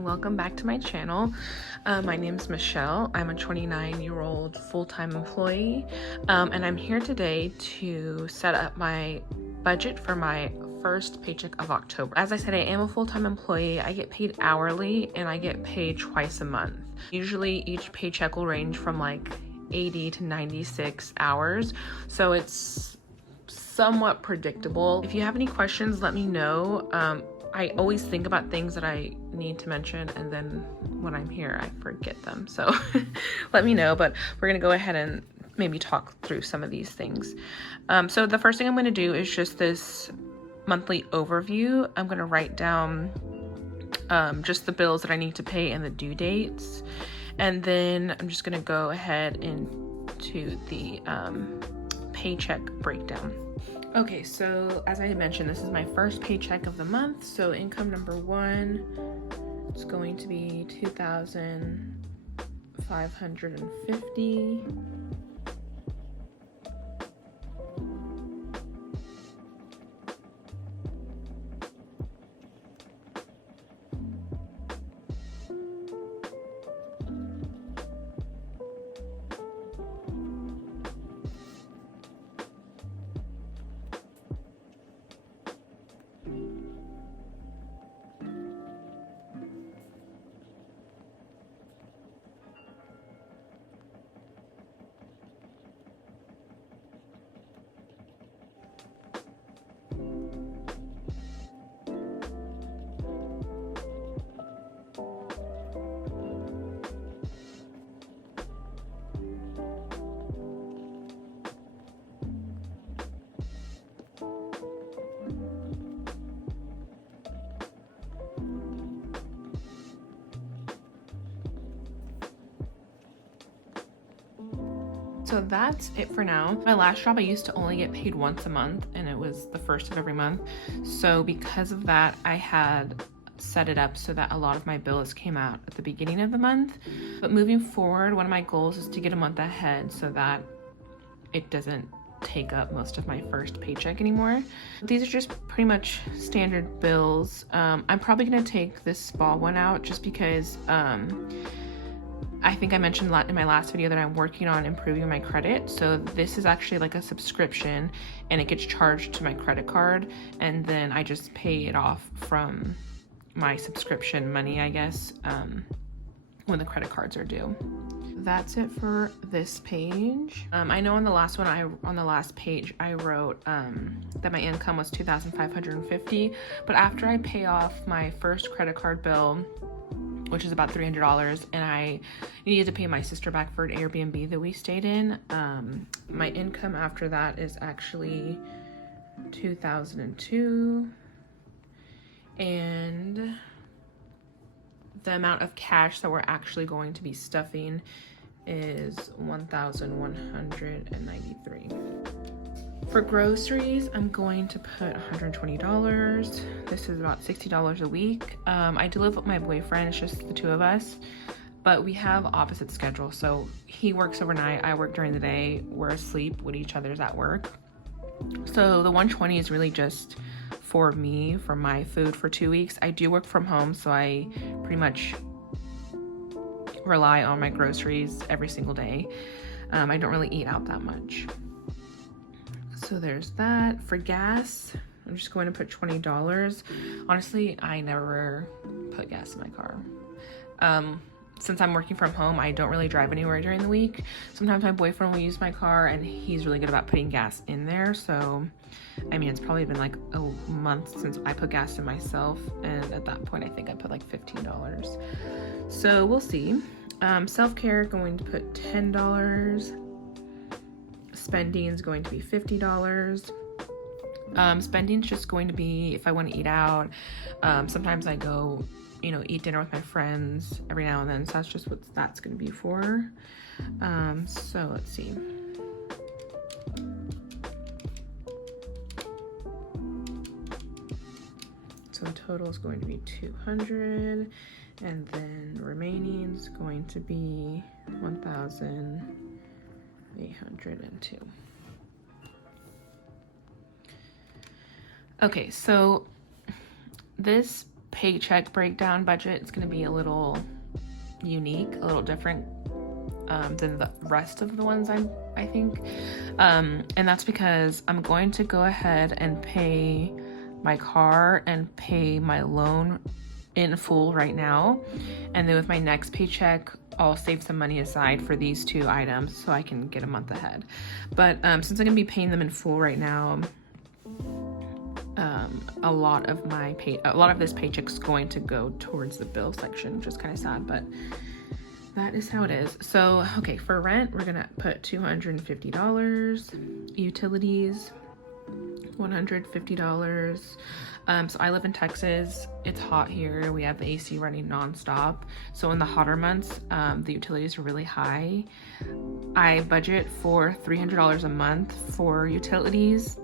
and welcome back to my channel. My name's Michelle. I'm a 29-year-old full-time employee, and I'm here today to set up my budget for my first paycheck of October. As I said, I am a full-time employee. I get paid hourly and I get paid twice a month. Usually each paycheck will range from like 80 to 96 hours, so it's somewhat predictable. If you have any questions, let me know. I always think about things that I need to mention, and then when I'm here I forget them, so let me know. But we're gonna go ahead and maybe talk through some of these things. So the first thing I'm going to do is just this monthly overview. I'm going to write down just the bills that I need to pay and the due dates, and then I'm just going to go ahead into the paycheck breakdown. Okay, so as I mentioned, this is my first paycheck of the month. So income number one is going to be $2,550. So that's it for now. My last job, I used to only get paid once a month, and it was the first of every month. So because of that, I had set it up so that a lot of my bills came out at the beginning of the month. But moving forward, one of my goals is to get a month ahead so that it doesn't take up most of my first paycheck anymore. These are just pretty much standard bills. I'm probably gonna take this spa one out just because I think I mentioned in my last video that I'm working on improving my credit. So this is actually like a subscription, and it gets charged to my credit card, and then I just pay it off from my subscription money, I guess, when the credit cards are due. That's it for this page. I know on the last page I wrote that my income was $2,550, but after I pay off my first credit card bill, which is about $300, and I needed to pay my sister back for an Airbnb that we stayed in, my income after that is actually $2,002, and the amount of cash that we're actually going to be stuffing is $1,193. For groceries, I'm going to put $120. This is about $60 a week. I do live with my boyfriend, it's just the two of us, but we have opposite schedules. So he works overnight, I work during the day, we're asleep when each other's at work. So the $120 is really just for me, for my food for 2 weeks. I do work from home, so I pretty much rely on my groceries every single day. I don't really eat out that much. So there's that. For gas, I'm just going to put $20. Honestly, I never put gas in my car. Since I'm working from home, I don't really drive anywhere during the week. Sometimes my boyfriend will use my car, and he's really good about putting gas in there. So, I mean, it's probably been like a month since I put gas in myself, and at that point, I think I put like $15. So we'll see. Self-care, going to put $10. Spending is going to be $50. Spending is just going to be if I want to eat out. Sometimes I go, eat dinner with my friends every now and then. So that's just what that's going to be for. So let's see. So the total is going to be $200, and then the remaining is going to be $1,802. Okay, so this paycheck breakdown budget is going to be a little unique, a little different than the rest of the ones I think. And that's because I'm going to go ahead and pay my car and pay my loan in full right now. And then with my next paycheck, I'll save some money aside for these two items so I can get a month ahead. But since I'm gonna be paying them in full right now, a lot of this paycheck's going to go towards the bill section, which is kind of sad, but that is how it is. So, okay, for rent, we're gonna put $250. Utilities, $150. So I live in Texas. It's hot here. We have the AC running nonstop. So in the hotter months, the utilities are really high. I budget for $300 a month for utilities.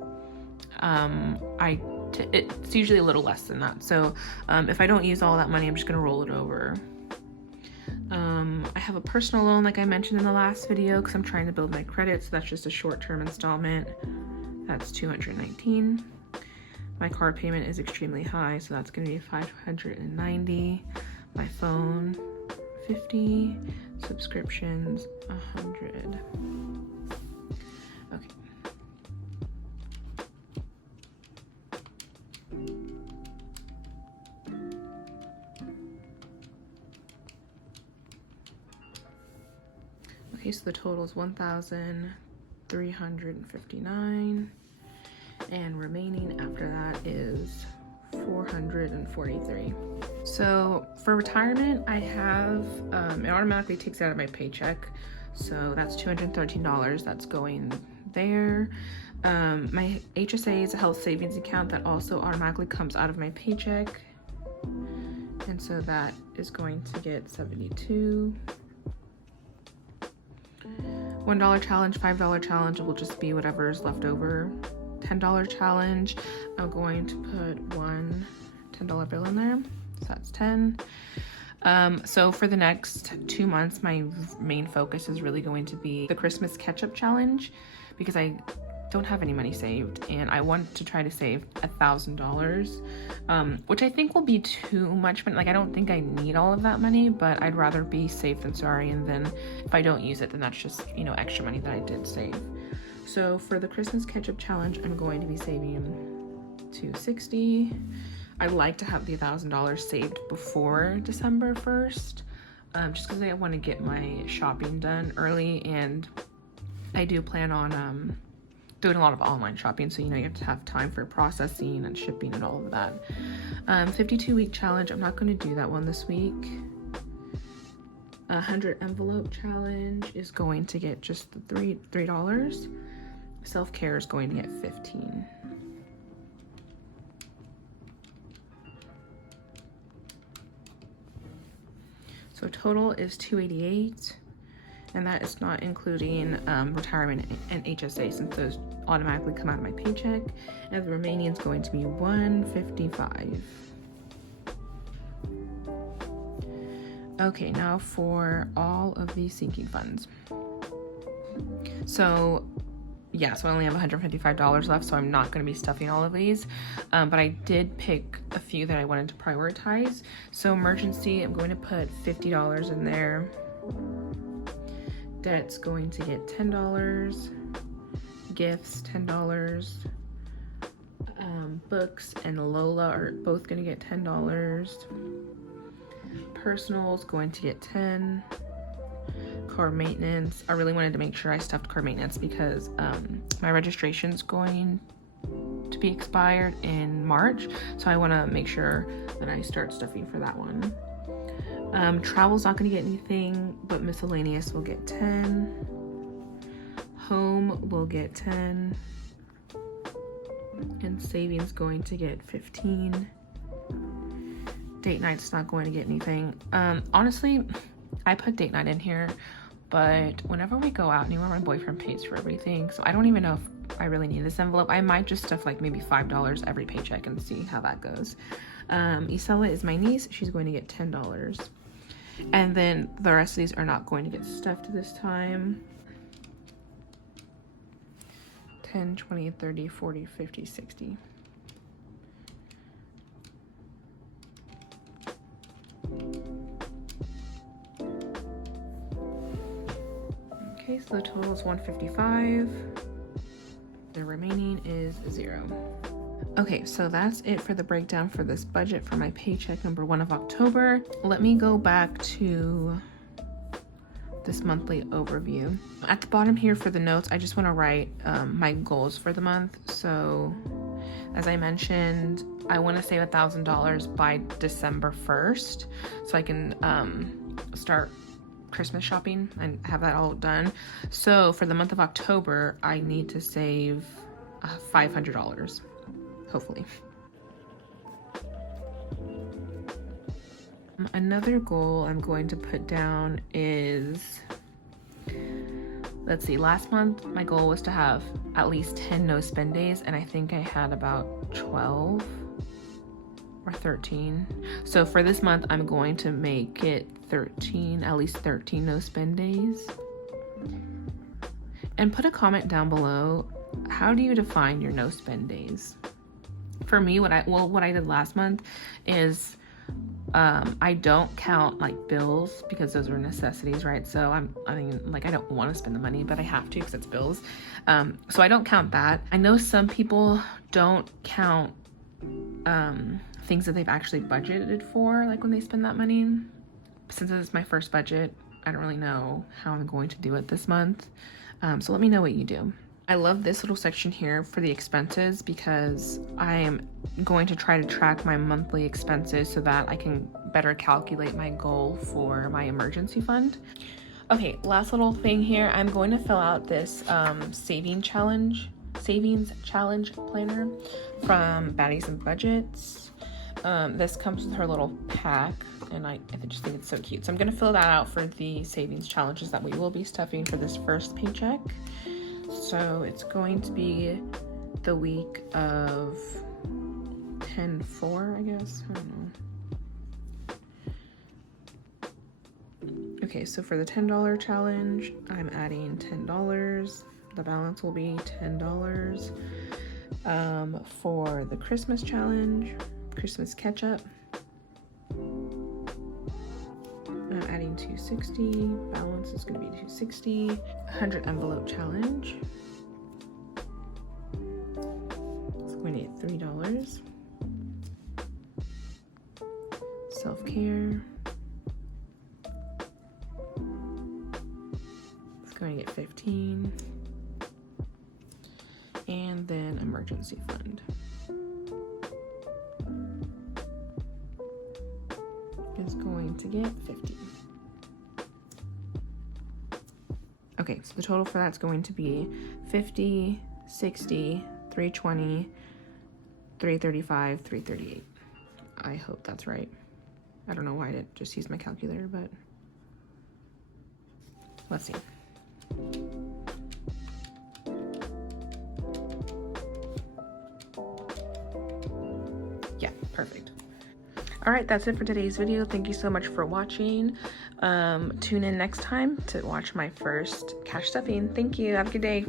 It's usually a little less than that. So if I don't use all that money, I'm just gonna roll it over. I have a personal loan, like I mentioned in the last video, because I'm trying to build my credit. So that's just a short-term installment. That's $219. My car payment is extremely high, so that's gonna be $590. My phone, $50. Subscriptions, $100. Okay. Okay, so the total is $1,359, and remaining after that is $443. So for retirement, I have it automatically takes it out of my paycheck, so that's $213 that's going there. My HSA is a health savings account that also automatically comes out of my paycheck, and so that is going to get $72. $1 challenge, $5 challenge will just be whatever is left over. $10 challenge, I'm going to put one $10 bill in there, so that's 10. So for the next 2 months, my main focus is really going to be the Christmas catch-up challenge, because I don't have any money saved and I want to try to save $1,000, which I think will be too much, but like I don't think I need all of that money, but I'd rather be safe than sorry, and then if I don't use it, then that's just, you know, extra money that I did save. So for the Christmas catch-up challenge, I'm going to be saving $260. I like to have the $1,000 saved before December 1st, just because I want to get my shopping done early, and I do plan on doing a lot of online shopping, so you know you have to have time for processing and shipping and all of that. 52-week challenge, I'm not going to do that one this week. 100 envelope challenge is going to get just the $3. Self-care is going to get $15. So total is $288. And that is not including retirement and HSA, since those automatically come out of my paycheck. And the remaining is going to be $155. Okay, now for all of these sinking funds. So yeah, so I only have $155 left, so I'm not going to be stuffing all of these, but I did pick a few that I wanted to prioritize. So emergency, I'm going to put $50 in there. Debt's going to get $10. Gifts, $10. Books and Lola are both going to get $10. Personal's going to get $10. Car maintenance, I really wanted to make sure I stuffed car maintenance because my registration's going to be expired in March, so I want to make sure that I start stuffing for that one. Travel's not going to get anything, but miscellaneous will get 10. Home will get 10. And savings going to get 15. Date night's not going to get anything. Honestly, I put date night in here, but whenever we go out anywhere, my boyfriend pays for everything, so I don't even know if I really need this envelope. I might just stuff like maybe $5 every paycheck and see how that goes. Isela is my niece. She's going to get $10. And then the rest of these are not going to get stuffed this time. 10, 20, 30, 40, 50, 60. so the total is 155. The remaining is 0. Okay, so that's it for the breakdown for this budget for my paycheck number 1 of October. Let me go back to this monthly overview. At the bottom here for the notes, I just want to write my goals for the month. So as I mentioned, I want to save $1,000 by December 1st so I can start Christmas shopping and have that all done. So for the month of October, I need to save $500, hopefully. Another goal I'm going to put down is, let's see, last month my goal was to have at least 10 no spend days, and I think I had about 12 or 13. So for this month, I'm going to make it 13, at least 13 no spend days. And put a comment down below, how do you define your no spend days? For me, what I did last month is I don't count like bills because those are necessities, right? So I don't want to spend the money, but I have to because it's bills. So I don't count that. I know some people don't count things that they've actually budgeted for, like when they spend that money. Since it's my first budget, I don't really know how I'm going to do it this month. So let me know what you do. I love this little section here for the expenses because I am going to try to track my monthly expenses so that I can better calculate my goal for my emergency fund. Okay, last little thing here. I'm going to fill out this savings challenge planner from Baddies and Budgets. This comes with her little pack, and I just think it's so cute. So I'm going to fill that out for the savings challenges that we will be stuffing for this first paycheck. So it's going to be the week of 10/4, I guess. I don't know. Okay, so for the $10 challenge, I'm adding $10. The balance will be $10. For the Christmas challenge, Christmas ketchup, I'm adding $260. Balance is going to be $260. 100 envelope challenge. It's going to get $3. Self-care. It's going to get $15. And then emergency fund is going to get $50. Okay, so the total for that's going to be $50, $60, $320, $335, $338. I hope that's right. I don't know why I didn't just use my calculator, but let's see. Yeah, perfect. All right, that's it for today's video. Thank you so much for watching. Tune in next time to watch my first cash stuffing. Thank you. Have a good day.